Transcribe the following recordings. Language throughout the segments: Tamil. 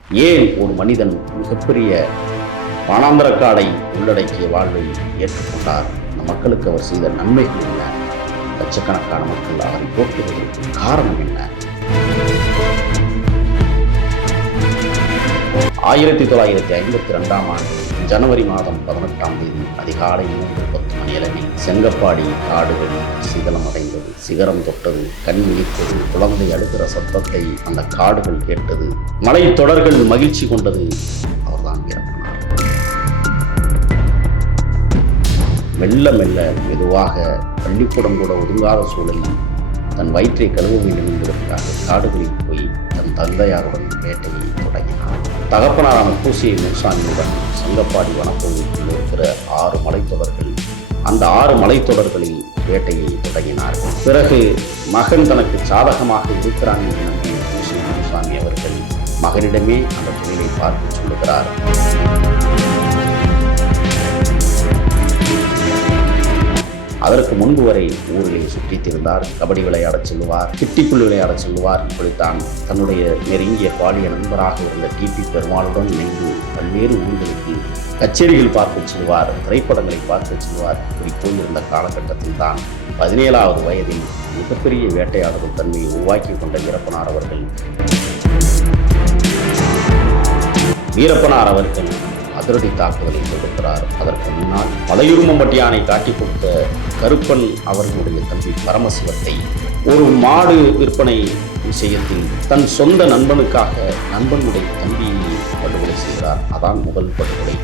ஏன் ஒரு மனிதன் மிகப்பெரிய வானாந்தரக்காடை உள்ளடக்கிய வாழ்வை ஏற்றுக்கொண்டார்? அந்த மக்களுக்கு அவர் செய்த நன்மைகள் என்ன? லட்சக்கணக்கான மக்கள் அவரை போற்றுவதற்கு காரணம் என்ன? 1952 ஆண்டு ஜனவரி மாதம் 18ஆம் தேதி அதிகாலை 3:10 மணியளவில் செங்கப்பாடி காடுகள் சிதலமடைந்தது, சிகரம் தொட்டது, கண் விழித்தது, குழந்தை அழுகிற சத்தத்தை அந்த காடுகள் கேட்டது, மலை தொடர்கள் மகிழ்ச்சி கொண்டது. அவர்தான் வீரப்பனார். மெல்ல மெல்ல மெதுவாக பள்ளிக்கூடம் கூட ஒதுங்காத சூழலில் தன் வயிற்றை கழுவ வேண்டும் என்பதற்காக காடுகளில் போய் தன் தந்தையாருடன் வேட்டையை தொடங்கினார். தகப்பனாரான பூசியை முனுசாமியுடன் செங்கப்பாடி வனப்பகுதிக்குள் இருக்கிற 6 மலைத்தொடர்கள், அந்த 6 மலைத்தொடர்களில் வேட்டையை தொடங்கினார்கள். பிறகு மகன் தனக்கு சாதகமாக இருக்கிறான் என்று நம்பிய பூசியை முனுசாமி அவர்கள் மகனிடமே அந்த தொழிலை பார்த்து சொல்லுகிறார். அதற்கு முன்பு வரை ஊரிலே சுற்றித் திரிந்தார். கபடி விளையாடச் செல்லுவார், கிட்டிப்புள் விளையாடச் செல்லுவார். இப்படித்தான் தன்னுடைய நெருங்கிய பாலிய நண்பராக இருந்த டிபி பெருமாளுடன் இணைந்து பல்வேறு ஊர்களுக்கு கச்சேரிகள் பார்க்க செல்வார், திரைப்படங்களை பார்க்க செல்வார். இப்படி போயிருந்த காலகட்டத்தில் தான் 17வது வயதில் மிகப்பெரிய வேட்டையாடுதல் தன்மையை உருவாக்கி கொண்ட வீரப்பனார் அவர்கள் அதிரடி தாக்குதலை தொடுக்கிறார். அதற்கு முன்னால் மலையூர்மம்பட்டியானை காட்டி கொடுத்த கருப்பன் அவர்களுடைய தம்பி பரமசிவத்தை ஒரு மாடு விற்பனை விஷயத்தில் தன் சொந்த நண்பனுக்காக நண்பனுடைய தம்பியை படுகொலை செய்கிறார். அதான் முதல் படுகொலை.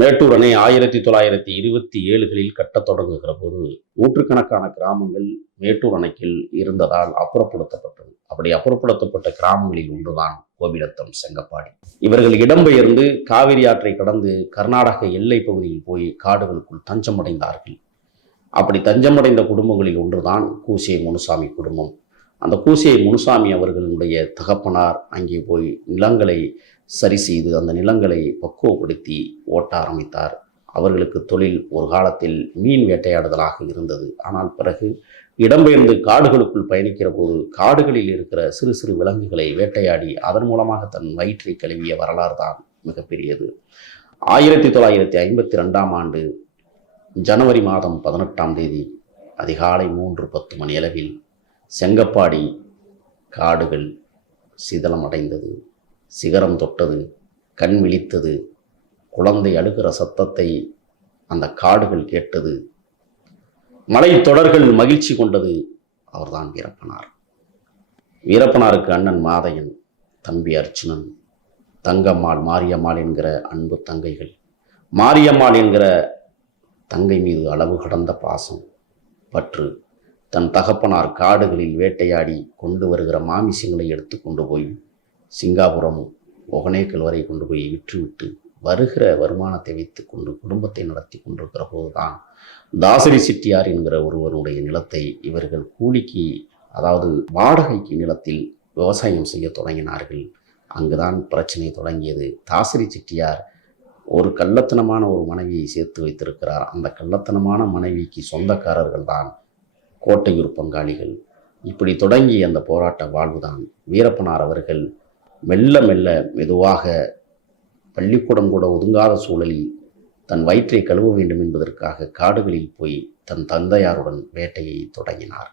மேட்டூர் அணை 1927களில் கட்டத் தொடங்குகிற போது நூற்றுக்கணக்கான கிராமங்கள் மேட்டூர் அணைக்கில் இருந்ததால் அப்புறப்படுத்தப்பட்டது. அப்படி அப்புறப்படுத்தப்பட்ட கிராமங்களில் ஒன்றுதான் கோபிநத்தம், செங்கப்பாடி. இவர்கள் இடம்பெயர்ந்து காவிரி ஆற்றை கடந்து கர்நாடக எல்லை பகுதியில் போய் காடுகளுக்குள் தஞ்சமடைந்தார்கள். அப்படி தஞ்சமடைந்த குடும்பங்களில் ஒன்றுதான் கூசியை முனுசாமி குடும்பம். அந்த கூசியை முனுசாமி அவர்களுடைய தகப்பனார் அங்கே போய் நிலங்களை சரி செய்து அந்த நிலங்களை பக்குவப்படுத்தி ஓட்ட ஆரம்பித்தார். அவர்களுக்கு தொழில் ஒரு காலத்தில் மீன் வேட்டையாடுதலாக இருந்தது. ஆனால் பிறகு இடம்பெயர்ந்து காடுகளுக்குள் பயணிக்கிற போது காடுகளில் இருக்கிற சிறு சிறு விலங்குகளை வேட்டையாடி அதன் மூலமாக தன் வயிற்றை கழுவிய வரலாறு தான் மிகப்பெரியது. 1952ஆம் ஆண்டு ஜனவரி மாதம் 18ஆம் தேதி அதிகாலை 3:10 மணியளவில் செங்கப்பாடி காடுகள் சிதலமடைந்தது, சிகரம் தொட்டது, கண் விழித்தது, குழந்தை அழுகிற சத்தத்தை அந்த காடுகள் கேட்டது, மலை தொடர்கள் மகிழ்ச்சி கொண்டது. அவர்தான் வீரப்பனார். வீரப்பனாருக்கு அண்ணன் மாதையன், தம்பி அர்ச்சுனன், தங்கம்மாள், மாரியம்மாள் என்கிற அன்பு தங்கைகள். மாரியம்மாள் என்கிற தங்கை மீது அளவு கடந்த பாசம், பற்று. தன் தகப்பனார் காடுகளில் வேட்டையாடி கொண்டு வருகிற மாமிசங்களை எடுத்து கொண்டு போய் சிங்காபுரம், ஒகனேக்கல் வரை கொண்டு போய் விற்றுவிட்டு வருகிற வருமானத்தை வைத்து கொண்டு குடும்பத்தை நடத்தி கொண்டிருக்கிற போதுதான் தாசரி செட்டியார் என்கிற ஒருவருடைய நிலத்தை இவர்கள் கூலிக்கு, அதாவது வாடகைக்கு நிலத்தில் விவசாயம் செய்ய தொடங்கினார்கள். அங்குதான் பிரச்சனை தொடங்கியது. தாசரி செட்டியார் ஒரு கள்ளத்தனமான ஒரு மனைவியை சேர்த்து வைத்திருக்கிறார். அந்த கள்ளத்தனமான மனைவிக்கு சொந்தக்காரர்கள் தான் கோட்டையூர் பங்காளிகள். இப்படி தொடங்கிய அந்த போராட்ட வாழ்வுதான் வீரப்பனார் அவர்கள் மெல்ல மெல்ல மெதுவாக பள்ளிக்கூடம் கூட ஒதுங்காத சூழலில் தன் வயிற்றை கழுவ வேண்டும் என்பதற்காக காடுகளில் போய் தன் தந்தையாருடன் வேட்டையை தொடங்கினார்.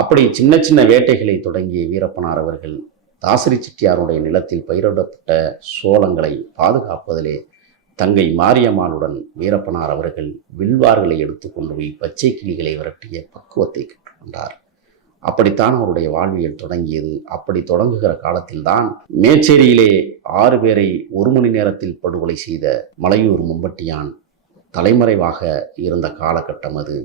அப்படி சின்ன சின்ன வேட்டைகளை தொடங்கிய வீரப்பனார் அவர்கள் தாசரி செட்டியாருடைய நிலத்தில் பயிரிடப்பட்ட சோளங்களை பாதுகாப்பதிலே தங்கை மாரியம்மாளுடன் வீரப்பனார் அவர்கள் வில்வார்களை எடுத்து கொண்டு போய் பச்சை கிளிகளை விரட்டிய பக்குவத்தை கற்றுக்கொண்டார். அப்படித்தான் அவருடைய வாழ்வியல் தொடங்கியது. அப்படி தொடங்குகிற காலத்தில்தான் மேச்சேரியிலே 6 பேரை 1 மணி நேரத்தில் படுகொலை செய்த மலையூர் மம்பட்டியான் தலைமறைவாக இருந்த காலகட்டம் அது.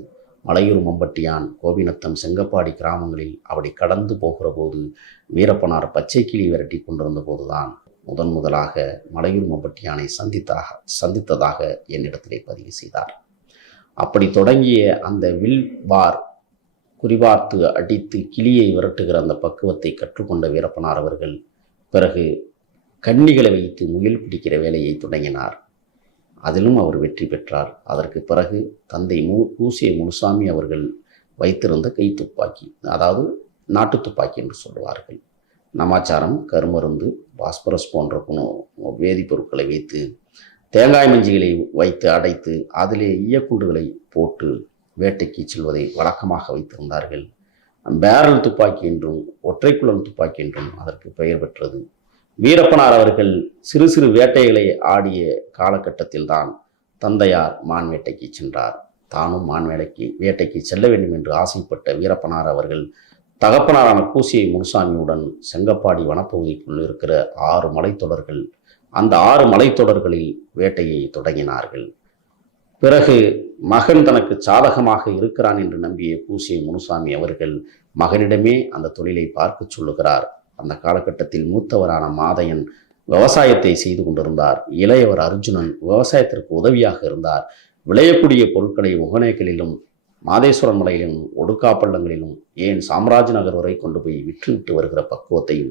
மலையூர் மம்பட்டியான் கோபிநத்தம், செங்கப்பாடி கிராமங்களில் அப்படி கடந்து போகிற போது வீரப்பனார் பச்சை கிளி விரட்டி கொண்டிருந்த போதுதான் முதலாக மலையூர் மம்பட்டியானை சந்தித்ததாக என்னிடத்திலே பதிவு செய்தார். அப்படி தொடங்கிய அந்த வில்வார் குறிபார்த்து அடித்து கிளியை விரட்டுகிற அந்த பக்குவத்தை கற்றுக்கொண்ட வீரப்பனார் அவர்கள் பிறகு கன்னிகளை வைத்து முயல் பிடிக்கிற வேலையை தொடங்கினார். அதிலும் அவர் வெற்றி பெற்றார். அதற்கு பிறகு தந்தை கூசியை முனுசாமி அவர்கள் வைத்திருந்த கைத்துப்பாக்கி, அதாவது நாட்டு துப்பாக்கி என்று சொல்லுவார்கள். நமாச்சாரம், கருமருந்து, பாஸ்பரஸ் போன்ற வேதிப்பொருட்களை வைத்து தேங்காய் மஞ்சிகளை வைத்து அடைத்து அதிலே ஈயக்குண்டுகளை போட்டு வேட்டைக்கு செல்வதை வழக்கமாக வைத்திருந்தார்கள். பேரல் துப்பாக்கி என்றும் ஒற்றைக்குழல் துப்பாக்கி என்றும் அதற்கு பெயர் பெற்றது. வீரப்பனார் அவர்கள் சிறு சிறு வேட்டைகளை ஆடிய காலகட்டத்தில் தான் தந்தையார் மான் வேட்டைக்கு சென்றார். தானும் மான் வேட்டைக்கு செல்ல வேண்டும் என்று ஆசைப்பட்ட வீரப்பனார் அவர்கள் தகப்பனாரான பூசியை முனுசாமியுடன் செங்கப்பாடி வனப்பகுதிக்குள் இருக்கிற 6 மலைத்தொடர்கள், அந்த 6 மலைத்தொடர்களில் வேட்டையை தொடங்கினார்கள். பிறகு மகன் தனக்கு சாதகமாக இருக்கிறான் என்று நம்பிய பூசியை முனுசாமி அவர்கள் மகனிடமே அந்த தொழிலை பார்க்க சொல்லுகிறார். அந்த காலகட்டத்தில் மூத்தவரான மாதையன் விவசாயத்தை செய்து கொண்டிருந்தார். இளையவர் அர்ஜுனன் விவசாயத்திற்கு உதவியாக இருந்தார். விளையக்கூடிய பொருட்களை ஒகனேக்கலிலும் மாதேஸ்வரன் மலையிலும் ஒடுக்காப்பள்ளங்களிலும் ஏன் சாம்ராஜ் நகர் வரை கொண்டு போய் விற்றுவிட்டு வருகிற பக்குவத்தையும்,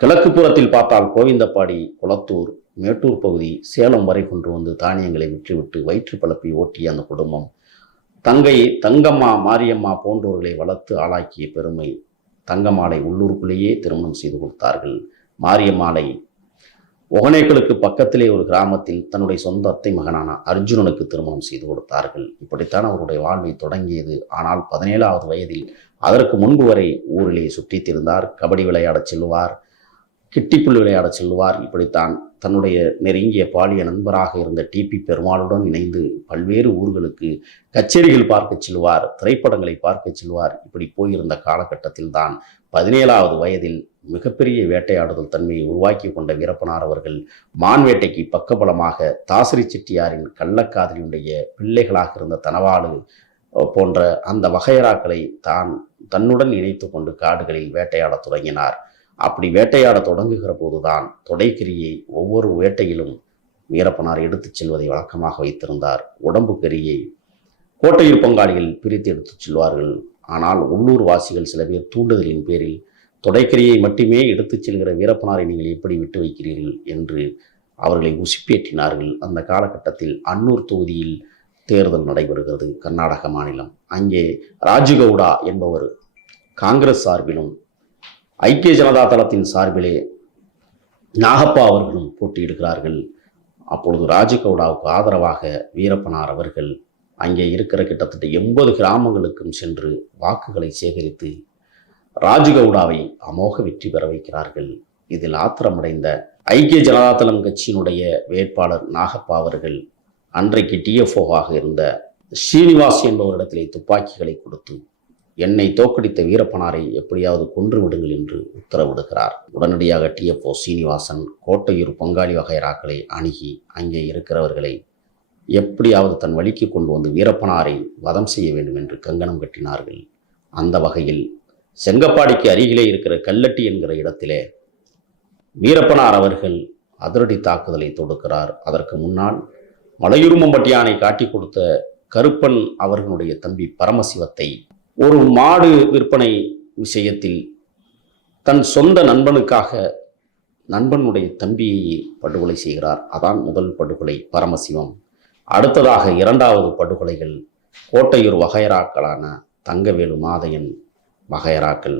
கிழக்கு புறத்தில் பார்த்தால் கோவிந்தப்பாடி, குளத்தூர், மேட்டூர் பகுதி, சேலம் வரை கொண்டு வந்து தானியங்களை விற்றுவிட்டு வயிற்று பழப்பி ஓட்டிய அந்த குடும்பம், தங்கம்மா, மாரியம்மா போன்றோர்களை வளர்த்து ஆளாக்கிய பெருமை. தங்கம்மாளை உள்ளூருக்குள்ளேயே திருமணம் செய்து கொடுத்தார்கள். மாரியம்மாளை ஒகனேக்கலுக்கு பக்கத்திலே ஒரு கிராமத்தில் தன்னுடைய சொந்த அத்தை மகனான அர்ஜுனனுக்கு திருமணம் செய்து கொடுத்தார்கள். இப்படித்தான் அவருடைய வாழ்வை தொடங்கியது. ஆனால் 17வது வயதில், அதற்கு முன்பு வரை ஊரிலே சுற்றித் திரிந்தார். கபடி விளையாடச் செல்லுவார், கிட்டிப்புள் விளையாடச் செல்லுவார். இப்படித்தான் தன்னுடைய நெருங்கிய பாலிய நண்பராக இருந்த டிபி பெருமாளுடன் இணைந்து பல்வேறு ஊர்களுக்கு கச்சேரிகள் பார்க்க செல்வார், திரைப்படங்களை பார்க்க செல்வார். இப்படி போயிருந்த காலகட்டத்தில் தான் 17வது வயதில் மிகப்பெரிய வேட்டையாடுதல் தன்மையை உருவாக்கி கொண்ட வீரப்பனார் அவர்கள் மான் வேட்டைக்கு பக்கபலமாக தாசரி செட்டியாரின் கள்ளக்காதலியுடைய பிள்ளைகளாக இருந்த தனவாளு போன்ற அந்த வகையராக்களை தன்னுடன் இணைத்து கொண்டு காடுகளில் வேட்டையாடத் தொடங்கினார். அப்படி வேட்டையாட தொடங்குகிற போதுதான் தொடைக்கிரியை ஒவ்வொரு வேட்டையிலும் வீரப்பனார் எடுத்துச் செல்வதை வழக்கமாக வைத்திருந்தார். உடம்பு கரியை கோட்டையூர் பங்காளிகள் பிரித்து எடுத்துச் செல்வார்கள். ஆனால் உள்ளூர் வாசிகள் சில பேர் தூண்டுதலின் பேரில் தொடைக்கரியை மட்டுமே எடுத்துச் செல்கிற வீரப்பனாரை நீங்கள் எப்படி விட்டு வைக்கிறீர்கள் என்று அவர்களை உசிப்பேற்றினார்கள். அந்த காலகட்டத்தில் அன்னூர் தொகுதியில் தேர்தல் நடைபெறுகிறது, கர்நாடக மாநிலம். அங்கே ராஜுகவுடா என்பவர் காங்கிரஸ் சார்பிலும் ஐக்கிய ஜனதா தளத்தின் சார்பிலே நாகப்பா அவர்களும் போட்டியிடுகிறார்கள். அப்பொழுது ராஜுகவுடாவுக்கு ஆதரவாக வீரப்பனார் அவர்கள் அங்கே இருக்கிற கிட்டத்தட்ட 80 கிராமங்களுக்கும் சென்று வாக்குகளை சேகரித்து ராஜுகவுடாவை அமோக வெற்றி பெற வைக்கிறார்கள். இதில் ஆத்திரமடைந்த ஐக்கிய ஜனதாதளம் கட்சியினுடைய வேட்பாளர் நாகப்பா அவர்கள் அன்றைக்கு டிஎஃப்ஓவாக இருந்த ஸ்ரீனிவாஸ் என்பவரிடத்திலே துப்பாக்கிகளை கொடுத்து என்னை தோற்கடித்த வீரப்பனாரை எப்படியாவது கொன்று விடுங்கள் என்று உத்தரவிடுகிறார். உடனடியாக டிஎஃப்ஓ சீனிவாசன் கோட்டையூர் பங்காளி வகையராக்களை அணுகி அங்கே இருக்கிறவர்களை எப்படியாவது தன் வழிக்கு கொண்டு வந்து வீரப்பனாரை வதம் செய்ய வேண்டும் என்று கங்கணம் கட்டினார்கள். அந்த வகையில் செங்கப்பாடிக்கு அருகிலே இருக்கிற கல்லட்டி என்கிற இடத்திலே வீரப்பனார் அவர்கள் அதிரடி தாக்குதலை தொடுக்கிறார். அதற்கு முன்னால் மலையுருமம்பட்டியானை காட்டி கொடுத்த கருப்பன் அவர்களுடைய தம்பி பரமசிவத்தை ஒரு மாடு விற்பனை விஷயத்தில் தன் சொந்த நண்பனுக்காக நண்பனுடைய தம்பியை படுகொலை செய்கிறார். அதான் முதல் படுகொலை பரமசிவம். அடுத்ததாக 2வது படுகொலைகள் கோட்டையூர் வகையராக்களான தங்கவேலு, மாதையன் வகையராக்கள்.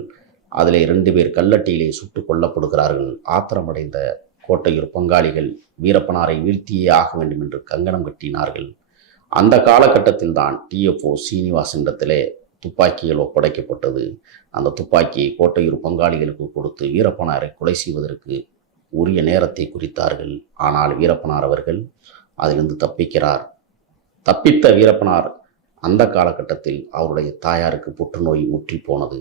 அதிலே 2 பேர் கல்லட்டியிலே சுட்டு கொல்லப்படுகிறார்கள். ஆத்திரமடைந்த கோட்டையூர் பங்காளிகள் வீரப்பனாரை வீழ்த்தியே ஆக வேண்டும் என்று கங்கணம் கட்டினார்கள். அந்த காலகட்டத்தில் தான் டிஎஃப்ஓ சீனிவாசனிடத்திலே துப்பாக்கிகள் ஒப்படைக்கப்பட்டது. அந்த துப்பாக்கியை கோட்டையூர் பங்காளிகளுக்கு கொடுத்து வீரப்பனாரை கொலை செய்வதற்கு உரிய நேரத்தை குறித்தார்கள். ஆனால் வீரப்பனார் அவர்கள் அதிலிருந்து தப்பிக்கிறார். தப்பித்த வீரப்பனார் அந்த காலகட்டத்தில் அவருடைய தாயாருக்கு புற்றுநோய் முற்றி போனது.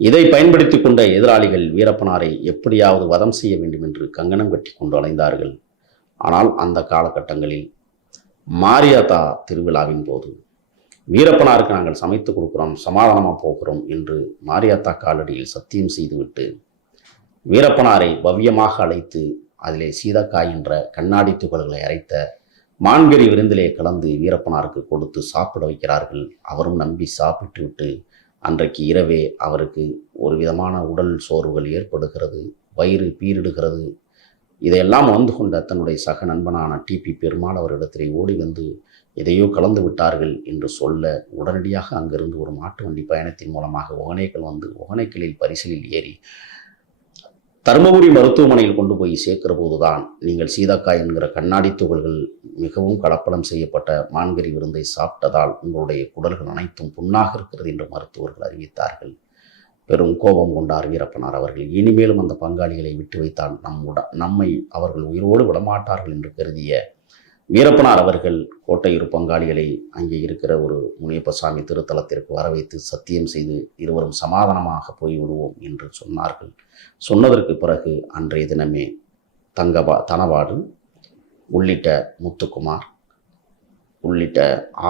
இதை பயன்படுத்தி கொண்ட எதிராளிகள் வீரப்பனாரை எப்படியாவது வதம் செய்ய வேண்டும் என்று கங்கணம் கட்டி கொண்டு அலைந்தார்கள். ஆனால் அந்த காலகட்டங்களில் மாரியாத்தா திருவிழாவின் போது வீரப்பனாருக்கு நாங்கள் சமைத்து கொடுக்குறோம், சமாதானமாக போகிறோம் என்று மாரியாத்தா காலடியில் சத்தியம் செய்துவிட்டு வீரப்பனாரை பவ்யமாக அழைத்து அதிலே சீதக்காய் என்ற கண்ணாடி துகள்களை அரைத்த மான்கறி விருந்திலே கலந்து வீரப்பனாருக்கு கொடுத்து சாப்பிட வைக்கிறார்கள். அவரும் நம்பி சாப்பிட்டு விட்டு அன்றைக்கு இரவே அவருக்கு ஒரு விதமான உடல் சோர்வுகள் ஏற்படுகிறது, வயிறு பீரிடுகிறது. இதையெல்லாம் வந்து கொண்ட தன்னுடைய சக நண்பனான டிபி பெருமாள் அவரிடத்திலே ஓடி வந்து எதையோ கலந்து விட்டார்கள் என்று சொல்ல உடனடியாக அங்கிருந்து ஒரு மாட்டு வண்டி பயணத்தின் மூலமாக ஒகேனக்கல் வந்து ஒகேனக்கலில் பரிசலில் ஏறி தருமபுரி மருத்துவமனையில் கொண்டு போய் சேர்க்கிற போதுதான் நீங்கள் சீதாக்காய் என்கிற கண்ணாடி துகள்கள் மிகவும் கலப்படம் செய்யப்பட்ட மான்கறி விருந்தை சாப்பிட்டதால் உங்களுடைய குடல்கள் அனைத்தும் புண்ணாக இருக்கிறது என்று மருத்துவர்கள் அறிவித்தார்கள். பெரும் கோபம் கொண்டார் வீரப்பனார் அவர்கள். இனிமேலும் அந்த பங்காளிகளை விட்டு வைத்தால் நம்மை அவர்கள் உயிரோடு விடமாட்டார்கள் என்று கருதிய வீரப்பனார் அவர்கள் கோட்டையூர் பங்காளிகளை அங்கே இருக்கிற ஒரு முனியப்பசாமி திருத்தலத்திற்கு வர வைத்து சத்தியம் செய்து இருவரும் சமாதானமாக போய்விடுவோம் என்று சொன்னார்கள். சொன்னதற்கு பிறகு அன்றைய தினமே தனபாடு உள்ளிட்ட முத்துக்குமார் உள்ளிட்ட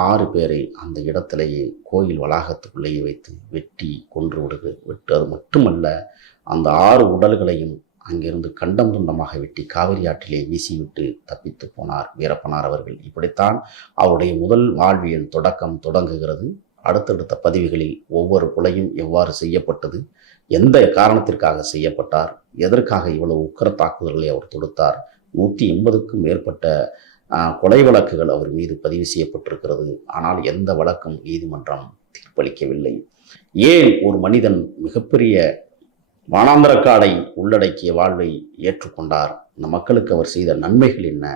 6 பேரை அந்த இடத்திலேயே கோயில் வளாகத்துக்குள்ளேயே வைத்து வெட்டி கொன்று விட்டது மட்டுமல்ல, அந்த 6 உடல்களையும் அங்கிருந்து கண்டம் துண்டமாக வெட்டி காவிரி ஆற்றிலே வீசிவிட்டு தப்பித்து போனார் வீரப்பனார் அவர்கள். இப்படித்தான் அவருடைய முதல் வாழ்வியல் தொடங்குகிறது. அடுத்தடுத்த பதிவுகளில் ஒவ்வொரு கொலையும் எவ்வாறு செய்யப்பட்டது, எந்த காரணத்திற்காக செய்யப்பட்டார், எதற்காக இவ்வளவு உக்கர தாக்குதல்களை அவர் தொடுத்தார், 180க்கும் மேற்பட்ட கொலை வழக்குகள் அவர் மீது பதிவு செய்யப்பட்டிருக்கிறது. ஆனால் எந்த வழக்கும் நீதிமன்றம் தீர்ப்பளிக்கவில்லை. ஏன் ஒரு மனிதன் மிகப்பெரிய வானாந்தரக்காடை உள்ளடக்கிய வாழ்வை ஏற்றுக்கொண்டார்? இந்த மக்களுக்கு அவர் செய்த நன்மைகள் என்ன?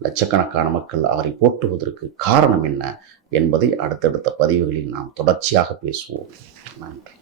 லட்சக்கணக்கான மக்கள் அவரை போற்றுவதற்கு காரணம் என்ன என்பதை அடுத்தடுத்த பதிவுகளில் நாம் தொடர்ச்சியாக பேசுவோம். நன்றி.